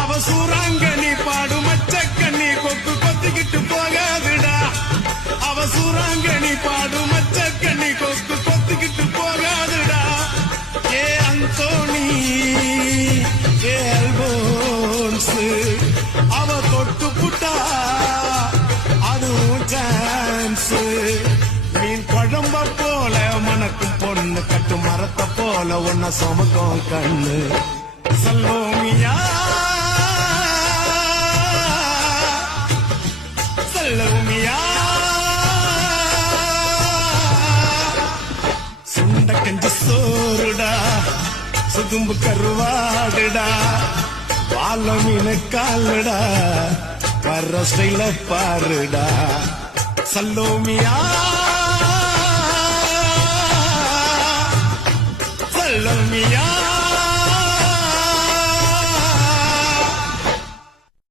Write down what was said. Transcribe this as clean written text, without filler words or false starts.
அவ சூறாங்கண்ணி பாடு மச்சக்கண்ணி கொக்கு கொத்திக்கிட்டு போகாதுடா. அவ சூறாங்கண்ணி பாடு மச்சக்கண்ணி கொக்கு கொத்திக்கிட்டு போகாதுடா. ஏ அந்தோணி ஏ அல்போன்ஸ் அவ தொட்டு புட்டா அதுவும் சான்ஸ். மீன் குழம்ப போல மனக்கும் பொண்ணு கட்டு மரத்தை போல ஒன்ன சுமக்கும் கண்ணு. சல்லோமியா சல்லோமியா சுண்ட கஞ்சி சோறுடா சுதும்பு கருவாடுடா பால மீன காலுடா வர்ற ஸ்டைல பாருடா. சல்லோமியா சல்லோமியா